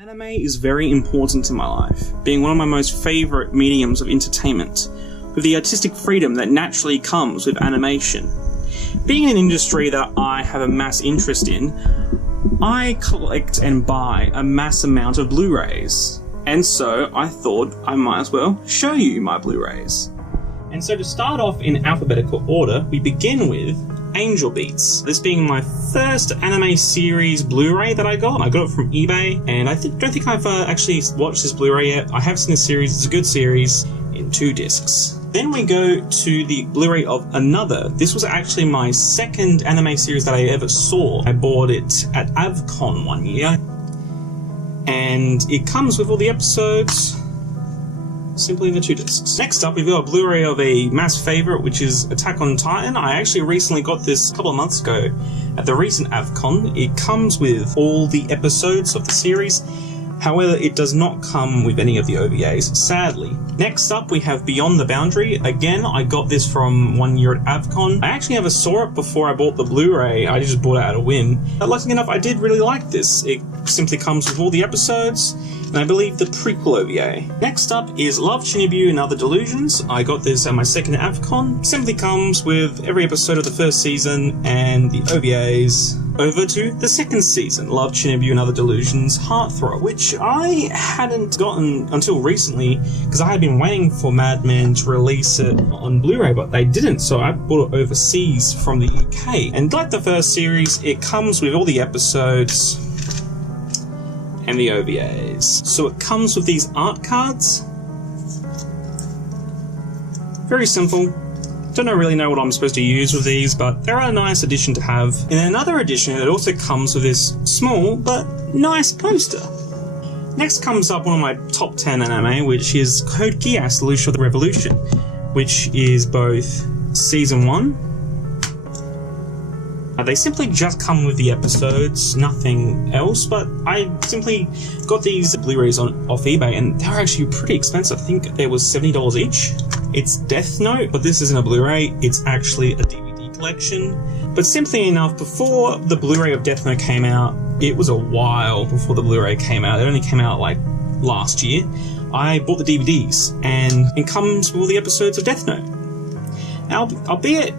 Anime is very important in my life, being one of my most favourite mediums of entertainment, with the artistic freedom that naturally comes with animation. Being an industry that I have a mass interest in, I collect and buy a mass amount of Blu-rays, and so I thought I might as well show you my Blu-rays. And so to start off in alphabetical order, we begin with Angel Beats. This being my first anime series Blu-ray that I got. I got it from eBay, and I don't think I've actually watched this Blu-ray yet. I have seen the series, it's a good series, in 2 discs. Then we go to the Blu-ray of Another. This was actually my second anime series that I ever saw. I bought it at AvCon one year, and it comes with all the episodes, simply in the 2 discs. Next up, we've got a Blu-ray of a mass favourite, which is Attack on Titan. I actually recently got this a couple of months ago at the recent AvCon. It comes with all the episodes of the series. However, it does not come with any of the OVAs, sadly. Next up, we have Beyond the Boundary. Again, I got this from one year at AvCon. I actually never saw it before I bought the Blu-ray. I just bought it out of whim. But luckily enough, I did really like this. It simply comes with all the episodes, and I believe the prequel OVA. Next up is Love, Shinobu and Other Delusions. I got this at my second AvCon. Simply comes with every episode of the first season and the OVAs. Over to the second season, Love, Shinobu and Other Delusions Heartthrob, which I hadn't gotten until recently because I had been waiting for Mad Men to release it on Blu-ray, but they didn't, so I bought it overseas from the UK. And like the first series, it comes with all the episodes and the OVAs. So it comes with these art cards. Very simple. Don't really know what I'm supposed to use with these, but they're a nice addition to have. In another edition, it also comes with this small but nice poster. Next comes up one of my top 10 anime, which is Code Geass: Lelouch of the Revolution, which is both Season 1. They simply just come with the episodes, nothing else, but I simply got these Blu-rays off eBay, and they were actually pretty expensive. I think it was $70 each. It's Death Note, but this isn't a Blu-ray, it's actually a DVD collection. But simply enough, before the Blu-ray of Death Note came out, it was a while before the Blu-ray came out. It only came out like last year. I bought the DVDs, and it comes with all the episodes of Death Note. Now, albeit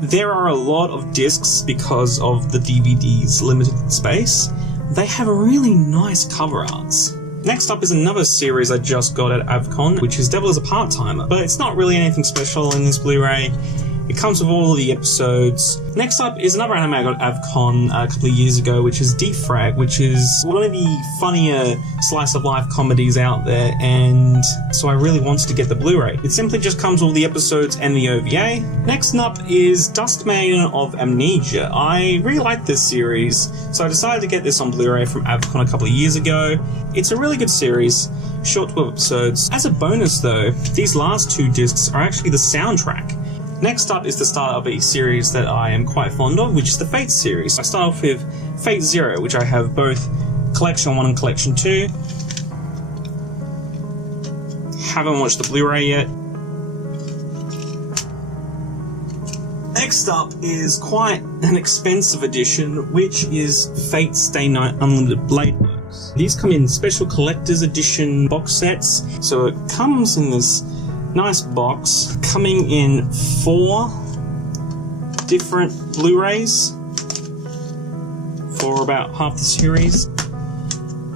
there are a lot of discs because of the DVD's limited space, they have really nice cover arts. Next up is another series I just got at AvCon, which is Devil is a Part-Timer, but it's not really anything special in this Blu-ray. It comes with all of the episodes. Next up is another anime I got at AvCon a couple of years ago, which is Defrag, which is one of the funnier slice-of-life comedies out there, and so I really wanted to get the Blu-ray. It simply just comes with all the episodes and the OVA. Next up is Dust Maiden of Amnesia. I really like this series, so I decided to get this on Blu-ray from AvCon a couple of years ago. It's a really good series, short 12 episodes. As a bonus though, these last 2 discs are actually the soundtrack. Next up is the start of a series that I am quite fond of, which is the Fate series. I start off with Fate Zero, which I have both Collection 1 and Collection 2. Haven't watched the Blu-ray yet. Next up is quite an expensive edition, which is Fate Stay Night Unlimited Blade Works. These come in special collector's edition box sets, so it comes in this nice box, coming in 4 different Blu-rays for about half the series.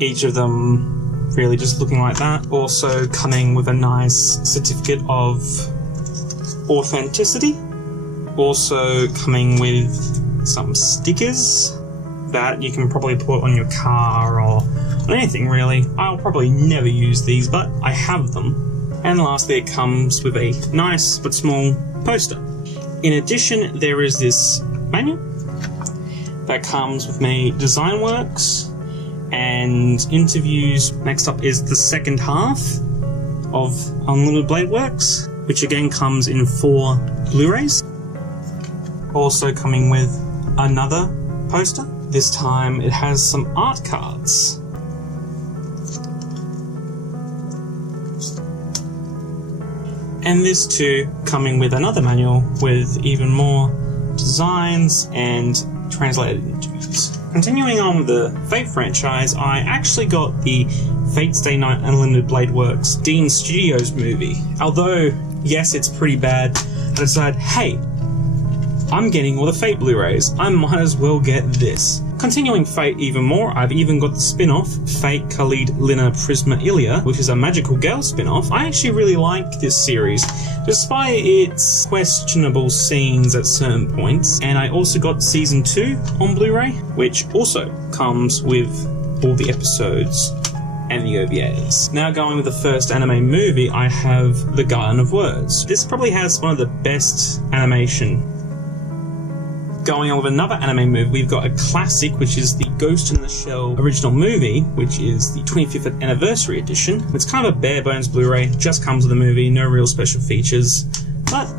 Each of them really just looking like that. Also coming with a nice certificate of authenticity. Also coming with some stickers that you can probably put on your car or on anything really. I'll probably never use these, but I have them. And lastly, it comes with a nice but small poster. In addition, there is this manual that comes with many design works and interviews. Next up is the second half of Unlimited Blade Works, which again comes in 4 Blu-rays. Also coming with another poster. This time it has some art cards. And this too coming with another manual with even more designs and translated interviews. Continuing on with the Fate franchise, I actually got the Fate Stay Night Unlimited Blade Works Dean Studios movie. Although, yes, it's pretty bad, I decided, hey, I'm getting all the Fate Blu-rays, I might as well get this. Continuing Fate even more, I've even got the spin-off, Fate Khalid Lina Prisma Ilia, which is a magical girl spin-off. I actually really like this series, despite its questionable scenes at certain points. And I also got Season 2 on Blu-ray, which also comes with all the episodes and the OVAs. Now going with the first anime movie, I have The Garden of Words. This probably has one of the best animation. Going on with another anime movie, we've got a classic, which is the Ghost in the Shell original movie, which is the 25th anniversary edition. It's kind of a bare bones Blu-ray, just comes with the movie, no real special features, but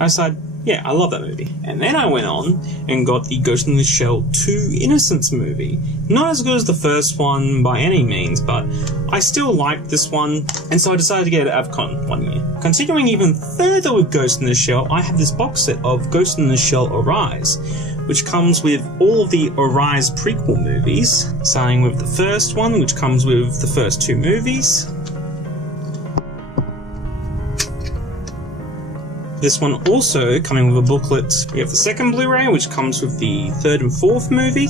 I decided, yeah, I love that movie. And then I went on and got the Ghost in the Shell 2 Innocence movie. Not as good as the first one by any means, but I still liked this one, and so I decided to get it at AvCon one year. Continuing even further with Ghost in the Shell, I have this box set of Ghost in the Shell Arise, which comes with all of the Arise prequel movies, starting with the first one, which comes with the first 2 movies. This one also coming with a booklet. We have the second Blu-ray, which comes with the 3rd and 4th movie.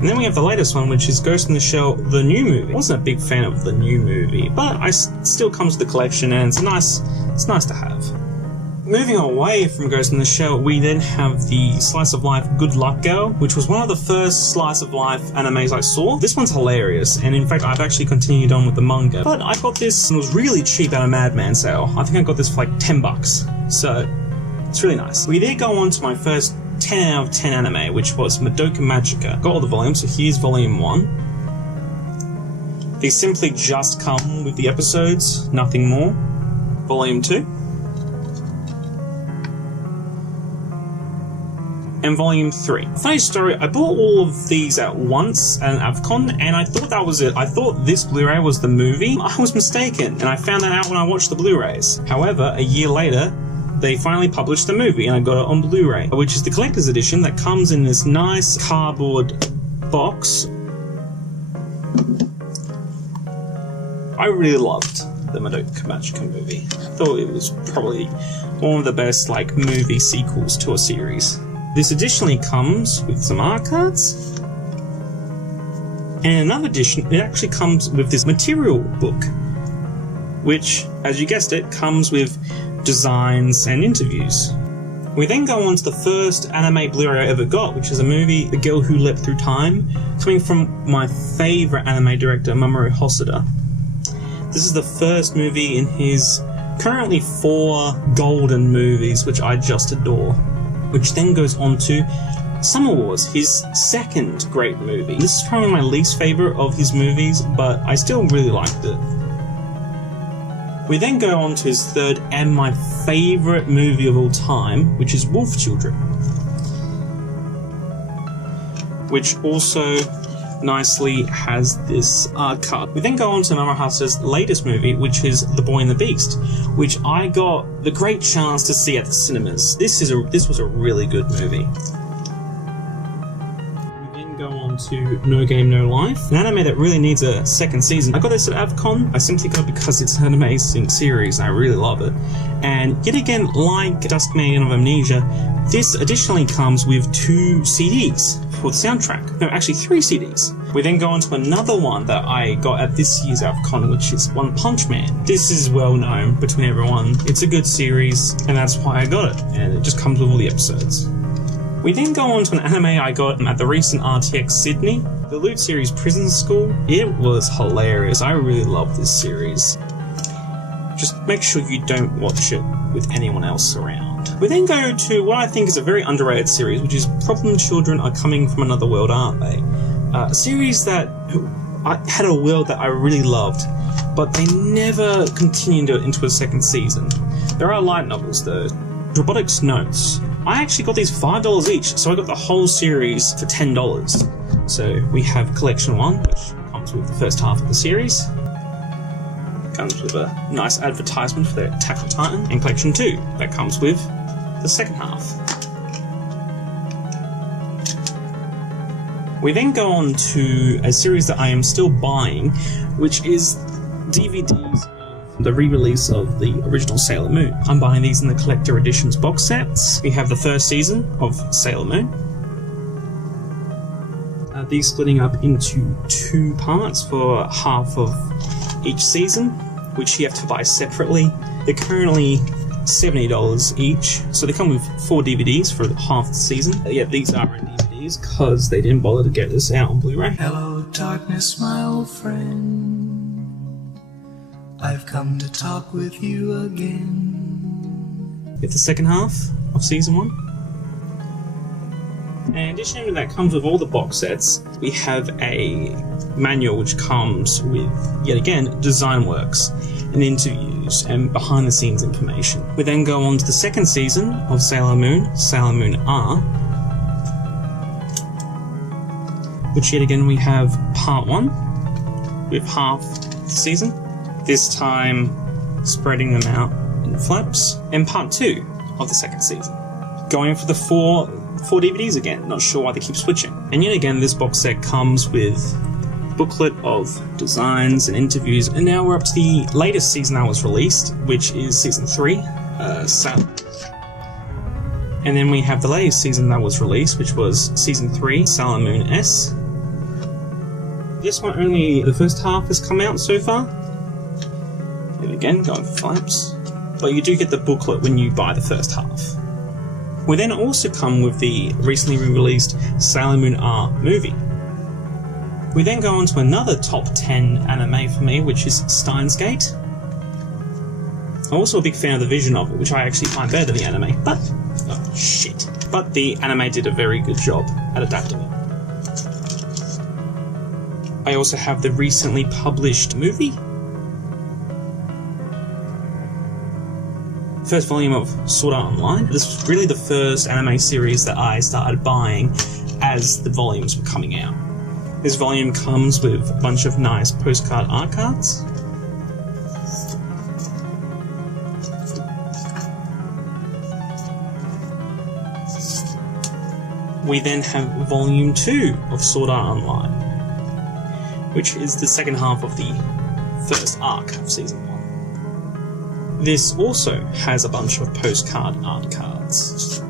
And then we have the latest one, which is Ghost in the Shell, the new movie. I wasn't a big fan of the new movie, but it still comes with the collection, and it's nice to have. Moving away from Ghost in the Shell, we then have the Slice of Life Good Luck Girl, which was one of the first Slice of Life animes I saw. This one's hilarious, and in fact I've actually continued on with the manga. But I got this, and it was really cheap at a Madman sale. I think I got this for like $10, so it's really nice. We then go on to my first 10 out of 10 anime, which was Madoka Magica. Got all the volumes, so here's volume 1. These simply just come with the episodes, nothing more. Volume 2. And volume 3. Funny story, I bought all of these at once at AvCon, and I thought that was it. I thought this Blu-ray was the movie. I was mistaken, and I found that out when I watched the Blu-rays. However, a year later, they finally published the movie, and I got it on Blu-ray, which is the collector's edition that comes in this nice cardboard box. I really loved the Madoka Magica movie. I thought it was probably one of the best movie sequels to a series. This additionally comes with some art cards, and in another edition it actually comes with this material book, which, as you guessed it, comes with designs and interviews. We then go on to the first anime Blu-ray I ever got, which is a movie, The Girl Who Leapt Through Time, coming from my favourite anime director, Mamoru Hosoda. This is the first movie in his currently 4 golden movies, which I just adore. Which then goes on to Summer Wars, his second great movie. This is probably my least favourite of his movies, but I still really liked it. We then go on to his third and my favourite movie of all time, which is Wolf Children, which also nicely has this art card. We then go on to Mamoru Hosoda's latest movie, which is The Boy and the Beast, which I got the great chance to see at the cinemas. This was a really good movie. We then go on to No Game No Life, an anime that really needs a second season. I got this at AvCon. I simply got it because it's an amazing series and I really love it. And yet again, like Dusk Maiden of Amnesia, this additionally comes with 2 CDs for the soundtrack. No, actually 3 CDs. We then go on to another one that I got at this year's AvCon, which is One Punch Man. This is well known between everyone. It's a good series, and that's why I got it. And it just comes with all the episodes. We then go on to an anime I got at the recent RTX Sydney, the Loot series Prison School. It was hilarious. I really love this series. Just make sure you don't watch it with anyone else around. We then go to what I think is a very underrated series, which is Problem Children Are Coming From Another World, Aren't They? A series that had a world that I really loved, but they never continued it into a second season. There are light novels though. Robotics Notes. I actually got these $5 each, so I got the whole series for $10. So we have Collection 1, which comes with the first half of the series. Comes with a nice advertisement for their Attack on Titan, and Collection 2 that comes with the second half. We then go on to a series that I am still buying, which is DVDs of the re-release of the original Sailor Moon. I'm buying these in the collector editions box sets. We have the first season of Sailor Moon. These splitting up into 2 parts for half of each season, which you have to buy separately. They're currently $70 each, so they come with 4 DVDs for half the season. Yeah, these are in DVDs because they didn't bother to get this out on Blu-ray. Hello darkness, my old friend, I've come to talk with you again. With the second half of season 1. In addition to that, comes with all the box sets. We have a manual which comes with, yet again, design works and interviews and behind the scenes information. We then go on to the second season of Sailor Moon R, which yet again we have part 1 with half the season, this time spreading them out in flaps, and part 2 of the second season, going for the 4 DVDs again. Not sure why they keep switching. And yet again, this box set comes with a booklet of designs and interviews, and now we're up to the latest season that was released, which is season 3, and then we have the latest season that was released, which was season 3, Sailor Moon S. This one, only the first half has come out so far. And again, going for flaps. But you do get the booklet when you buy the first half. We then also come with the recently re-released Sailor Moon R movie. We then go on to another top 10 anime for me, which is Steins Gate. I'm also a big fan of the vision novel, which I actually find better than the anime, but oh shit. But the anime did a very good job at adapting it. I also have the recently published movie. First volume of Sword Art Online. This was really the first anime series that I started buying as the volumes were coming out. This volume comes with a bunch of nice postcard art cards. We then have volume 2 of Sword Art Online, which is the second half of the first arc of season 1. This also has a bunch of postcard art cards.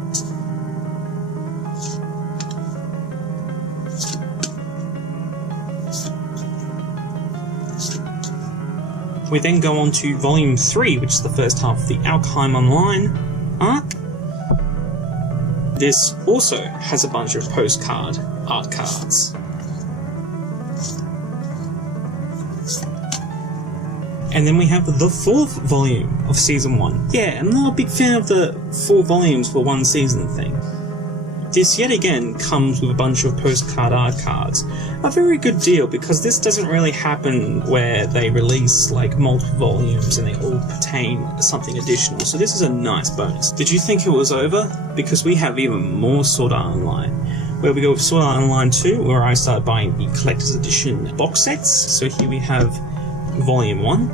We then go on to volume 3, which is the first half of the Alkheim Online arc. This also has a bunch of postcard art cards. And then we have the 4th volume of season 1. Yeah, I'm not a big fan of the 4 volumes for 1 season thing. This yet again comes with a bunch of postcard art cards. A very good deal, because this doesn't really happen where they release like multiple volumes and they all pertain to something additional, so this is a nice bonus. Did you think it was over? Because we have even more Sword Art Online, where we go with Sword Art Online 2, where I started buying the collector's edition box sets. So here we have volume 1.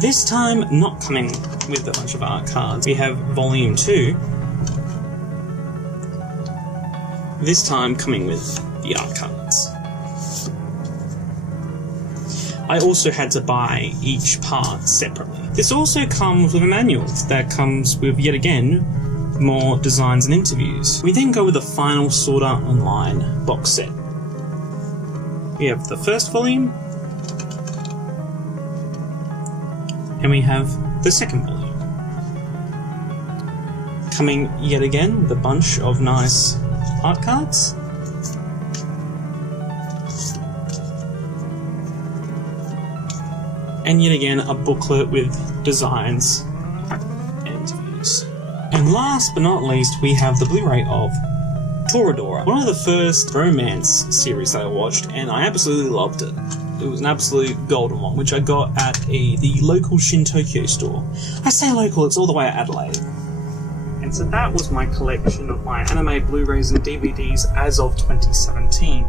This time not coming with a bunch of art cards. We have volume 2. This time coming with the art cards. I also had to buy each part separately. This also comes with a manual that comes with, yet again, more designs and interviews. We then go with the final Sword Art Online box set. We have the first volume, and we have the second volume. Coming yet again with a bunch of nice art cards. And yet again a booklet with designs and interviews. And last but not least, we have the Blu-ray of Toradora, one of the first romance series that I watched, and I absolutely loved it. It was an absolute golden one, which I got at the local Shin-Tokyo store. I say local, it's all the way at Adelaide. And so that was my collection of my anime Blu-rays and DVDs as of 2017.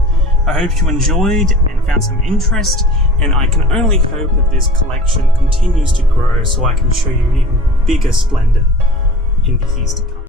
I hope you enjoyed and found some interest, and I can only hope that this collection continues to grow so I can show you even bigger splendor in the years to come.